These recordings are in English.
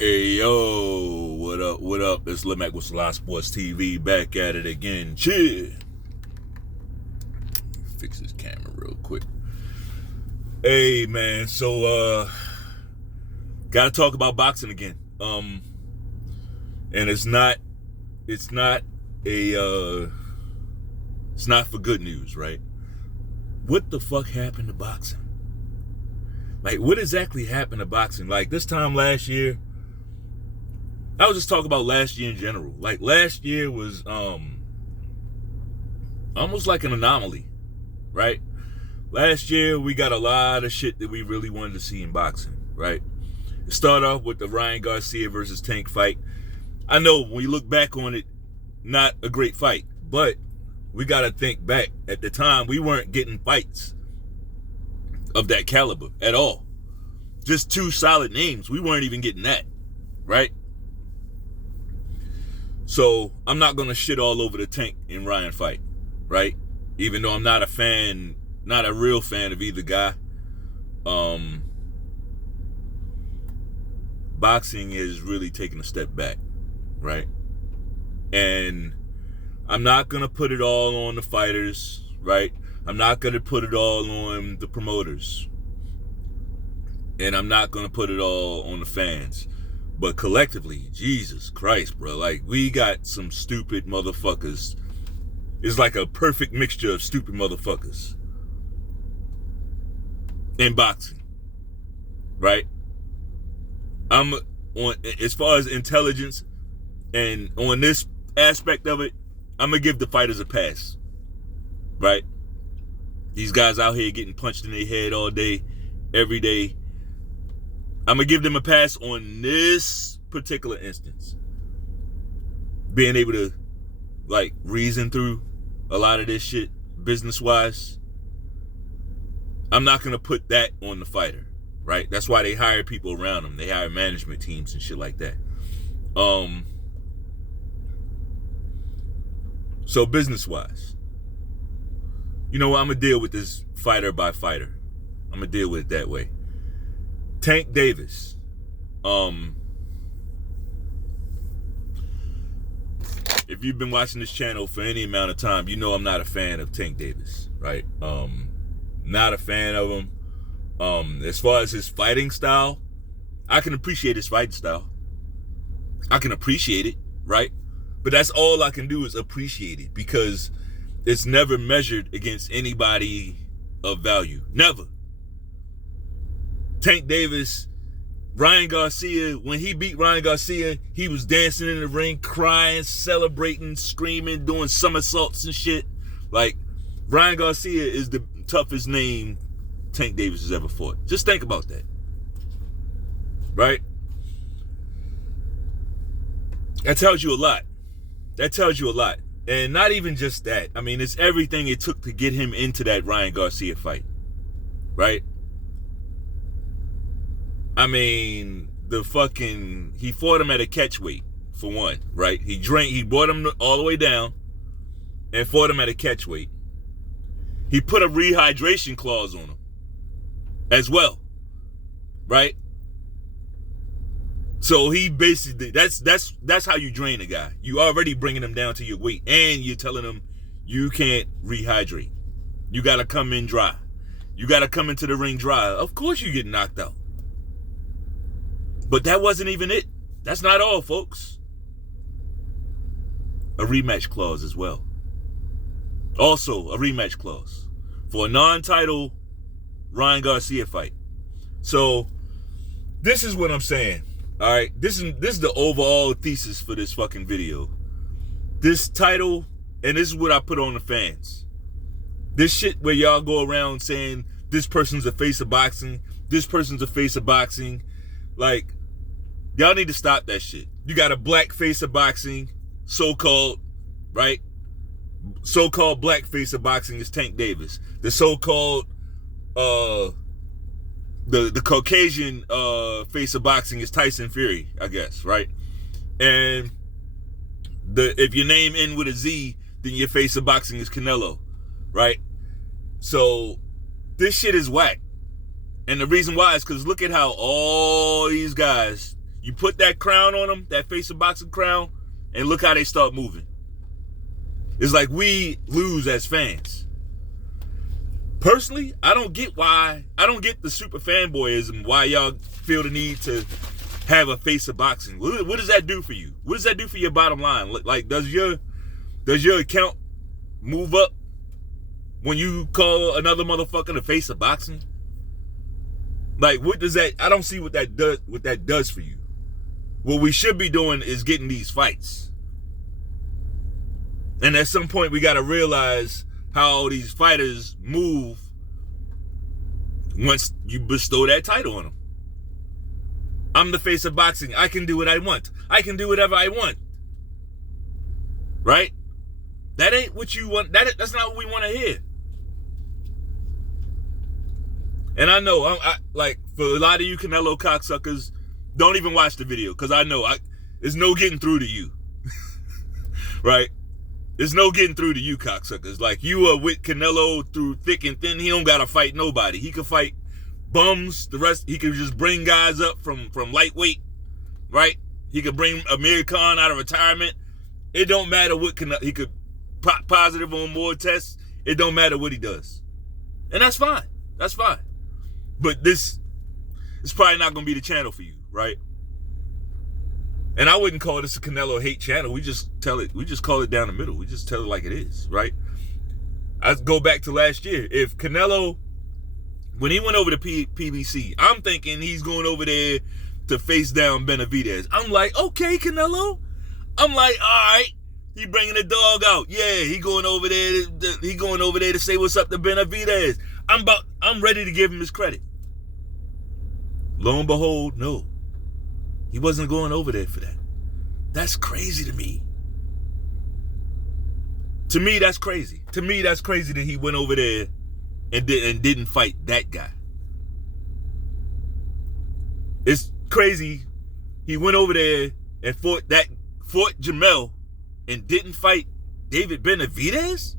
Hey yo, what up? What up? It's Limac with Selah Sports TV, back at it again. Chill. Fix this camera real quick. Hey man, so gotta talk about boxing again. And it's not for good news, right? What the fuck happened to boxing? Like, what exactly happened to boxing? Like, this time last year, I was just talking about last year in general. Like, last year was almost like an anomaly, right? Last year, we got a lot of shit that we really wanted to see in boxing, right? It started off with the Ryan Garcia versus Tank fight. I know when you look back on it, not a great fight, but we got to think back. At the time, we weren't getting fights of that caliber at all. Just two solid names. We weren't even getting that, right? So I'm not going to shit all over the Tank and Ryan fight, right? Even though I'm not a fan, not a real fan of either guy. Boxing is really taking a step back, right? And I'm not going to put it all on the fighters, right? I'm not going to put it all on the promoters. And I'm not going to put it all on the fans. But collectively, Jesus Christ, bro. Like, we got some stupid motherfuckers. It's like a perfect mixture of stupid motherfuckers in boxing, right? I'm on, as far as intelligence and on this aspect of it, I'm going to give the fighters a pass, right? These guys out here getting punched in their head all day, every day. I'm going to give them a pass on this particular instance. Being able to, like, reason through a lot of this shit, business-wise. I'm not going to put that on the fighter, right? That's why they hire people around them. They hire management teams and shit like that. So business-wise, you know what? I'm going to deal with this fighter by fighter. I'm going to deal with it that way. Tank Davis. If you've been watching this channel for any amount of time, you know I'm not a fan of Tank Davis, right? Not a fan of him. As far as his fighting style, I can appreciate his fighting style. I can appreciate it, right? But that's all I can do is appreciate it, because it's never measured against anybody of value. Never. Tank Davis, Ryan Garcia, when he beat Ryan Garcia, he was dancing in the ring, crying, celebrating, screaming, doing somersaults and shit. Like, Ryan Garcia is the toughest name Tank Davis has ever fought. Just think about that. Right? That tells you a lot. That tells you a lot. And not even just that. I mean, it's everything it took to get him into that Ryan Garcia fight. Right? I mean, he fought him at a catch weight, for one, right? He brought him all the way down and fought him at a catch weight. He put a rehydration clause on him as well, right? So he basically, that's how you drain a guy. You already bringing him down to your weight, and you're telling him you can't rehydrate. You got to come in dry. You got to come into the ring dry. Of course you get knocked out. But that wasn't even it. That's not all, folks. A rematch clause as well. Also, a rematch clause for a non-title Ryan Garcia fight. So, this is what I'm saying. All right, this is the overall thesis for this fucking video. This title, and this is what I put on the fans. This shit where y'all go around saying this person's a face of boxing, this person's a face of boxing. Like, y'all need to stop that shit. You got a black face of boxing, so-called, right? So-called black face of boxing is Tank Davis. The so-called, the Caucasian face of boxing is Tyson Fury, I guess, right? And if your name end with a Z, then your face of boxing is Canelo, right? So this shit is whack. And the reason why is because look at how all these guys You put that crown on them, that face of boxing crown, and look how they start moving. It's like we lose as fans. Personally, I don't get the super fanboyism, why y'all feel the need to have a face of boxing. What does that do for you? What does that do for your bottom line? Like, does your account move up when you call another motherfucker the face of boxing? Like, what does that, I don't see what that does for you. What we should be doing is getting these fights. And at some point, we got to realize how these fighters move once you bestow that title on them. I'm the face of boxing. I can do what I want. I can do whatever I want. Right? That ain't what you want. That's not what we want to hear. And I know, I like, for a lot of you Canelo cocksuckers, don't even watch the video, because I know there's no getting through to you. Right? There's no getting through to you cocksuckers. Like, you are with Canelo through thick and thin. He don't got to fight nobody. He could fight bums. The rest, he could just bring guys up from lightweight. Right? He could bring Amir Khan out of retirement. It don't matter what he could pop positive on more tests. It don't matter what he does. And that's fine. That's fine. But this is probably not going to be the channel for you, right? And I wouldn't call this a Canelo hate channel. We just call it down the middle. We just tell it like it is, right? I go back to last year. If Canelo, when he went over to PBC, I'm thinking he's going over there to face down Benavidez. I'm like, okay, Canelo. I'm like, all right, he bringing the dog out. Yeah, he going over there to say what's up to Benavidez. I'm ready to give him his credit. Lo and behold, no. He wasn't going over there for that. That's crazy to me. To me, that's crazy. To me, that's crazy that he went over there and didn't fight that guy. It's crazy he went over there and fought Jamel and didn't fight David Benavidez?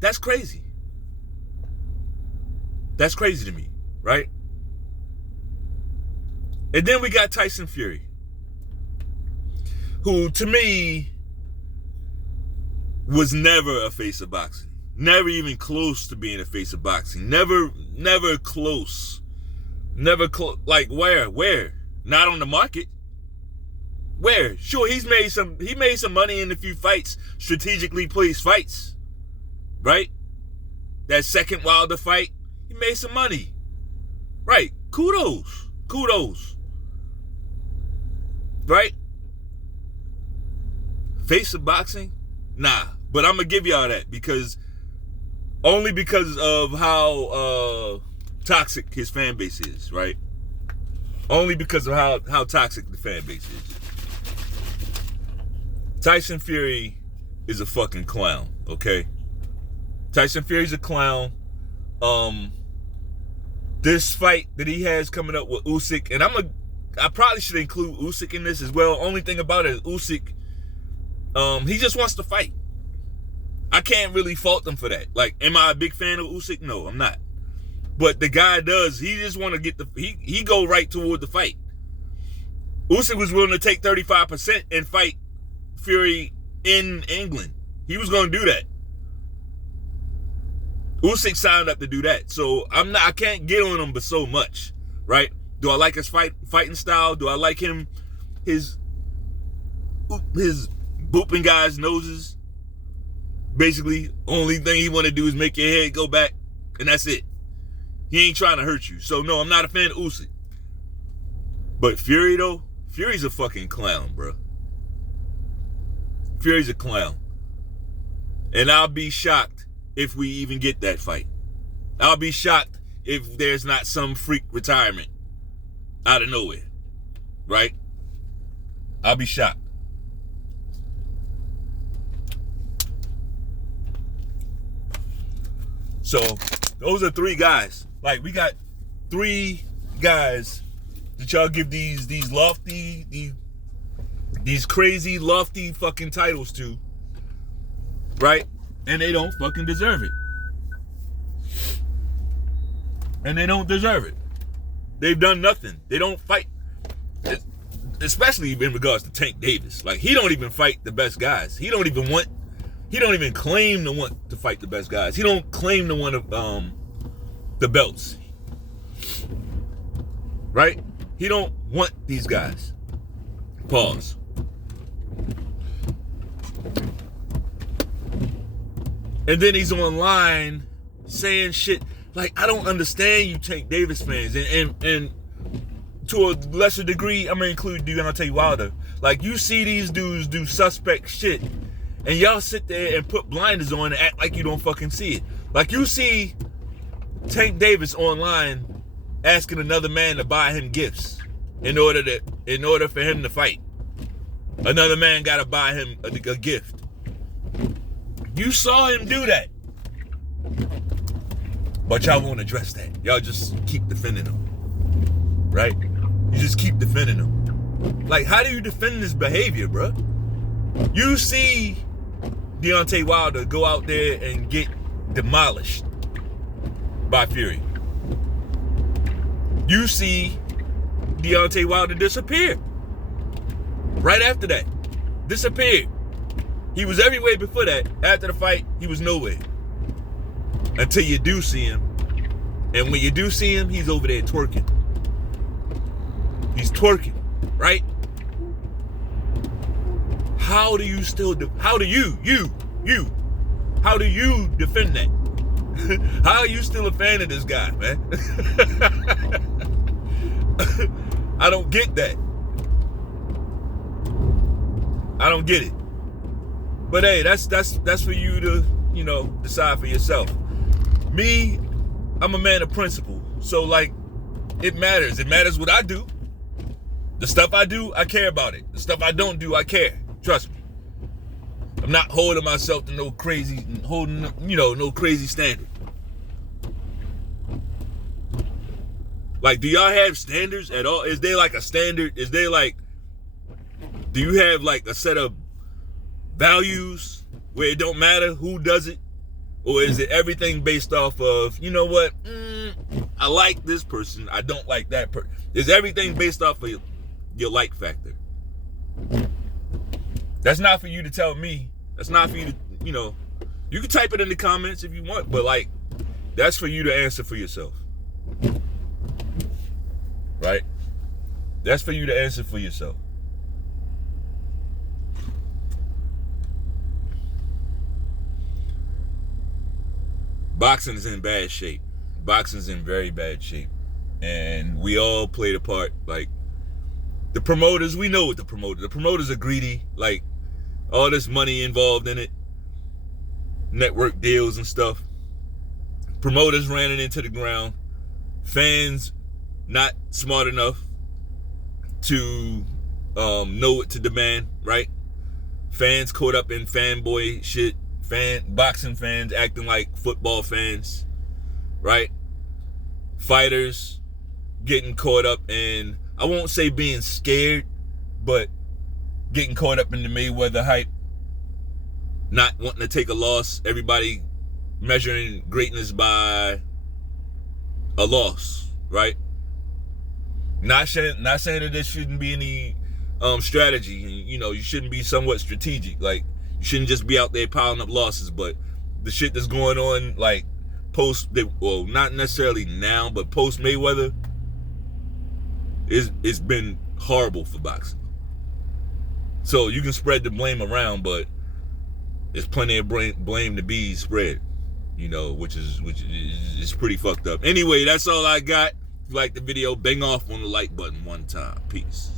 That's crazy. That's crazy to me, right? And then we got Tyson Fury, who to me was never a face of boxing. Never even close to being a face of boxing. Never close. Like where? Not on the market. Where? Sure, he made some money in a few fights, strategically placed fights. Right? That second Wilder fight, he made some money. Right? Kudos. Right? Face of boxing? Nah. But I'm going to give y'all that only because of how toxic his fan base is, right? Only because of how toxic the fan base is. Tyson Fury is a fucking clown, okay? Tyson Fury's a clown. This fight that he has coming up with Usyk, and I probably should include Usyk in this as well. Only thing about it is Usyk, he just wants to fight. I can't really fault him for that. Like, am I a big fan of Usyk? No, I'm not. But the guy does. He just want to get he go right toward the fight. Usyk was willing to take 35% and fight Fury in England. He was going to do that. Usyk signed up to do that. So I can't get on him but so much, right? Do I like his fighting style? Do I like his booping guys' noses? Basically, only thing he want to do is make your head go back, and that's it. He ain't trying to hurt you. So no, I'm not a fan of Usyk. But Fury though, Fury's a fucking clown, bro. Fury's a clown. And I'll be shocked if we even get that fight. I'll be shocked if there's not some freak retirement out of nowhere. Right? I'll be shocked. So, those are three guys. Like, we got three guys that y'all give these lofty, these crazy, lofty fucking titles to. Right? And they don't fucking deserve it. And they don't deserve it. They've done nothing. They don't fight, especially in regards to Tank Davis. Like, he don't even fight the best guys. He don't even claim to want to fight the best guys. He don't claim to want the belts. Right? He don't want these guys. Pause. And then he's online saying shit. Like, I don't understand you Tank Davis fans. And to a lesser degree, I'm going to include Deontay Wilder. Like, you see these dudes do suspect shit, and y'all sit there and put blinders on and act like you don't fucking see it. Like, you see Tank Davis online asking another man to buy him gifts in order for him to fight. Another man got to buy him a gift. You saw him do that. But y'all won't address that. Y'all just keep defending him. Right? You just keep defending him. Like, how do you defend this behavior, bro? You see Deontay Wilder go out there and get demolished by Fury. You see Deontay Wilder disappear. Right after that. Disappeared. He was everywhere before that. After the fight, he was nowhere. Until you do see him. And when you do see him, he's over there twerking. He's twerking, right? How do you defend that? How are you still a fan of this guy, man? I don't get that. I don't get it. But hey, that's for you to, decide for yourself. Me, I'm a man of principle. So, like, it matters. It matters what I do. The stuff I do, I care about it. The stuff I don't do, I care. Trust me. I'm not holding myself to no crazy standard. Like, do y'all have standards at all? Is there like a standard? Do you have like a set of values where it don't matter who does it? Or is it everything based off of, you know what? I like this person. I don't like that person. Is everything based off of your like factor? That's not for you to tell me. That's not for you to, you can type it in the comments if you want, but like, that's for you to answer for yourself. Right? That's for you to answer for yourself. Boxing is in bad shape. Boxing's in very bad shape. And we all played a part. Like, the promoters, we know what the promoters are greedy. Like, all this money involved in it. Network deals and stuff. Promoters ran it into the ground. Fans not smart enough to know what to demand, right? Fans caught up in fanboy shit. Boxing fans acting like football fans, right? Fighters getting caught up in, I won't say being scared, but getting caught up in the Mayweather hype, not wanting to take a loss. Everybody measuring greatness by a loss, right? Not saying that there shouldn't be any strategy. You shouldn't be somewhat strategic. Like, you shouldn't just be out there piling up losses. But the shit that's going on, like, not necessarily now, but post Mayweather, it's been horrible for boxing. So you can spread the blame around, but there's plenty of blame to be spread, which is pretty fucked up. Anyway, that's all I got. If you like the video, bang off on the like button one time. Peace.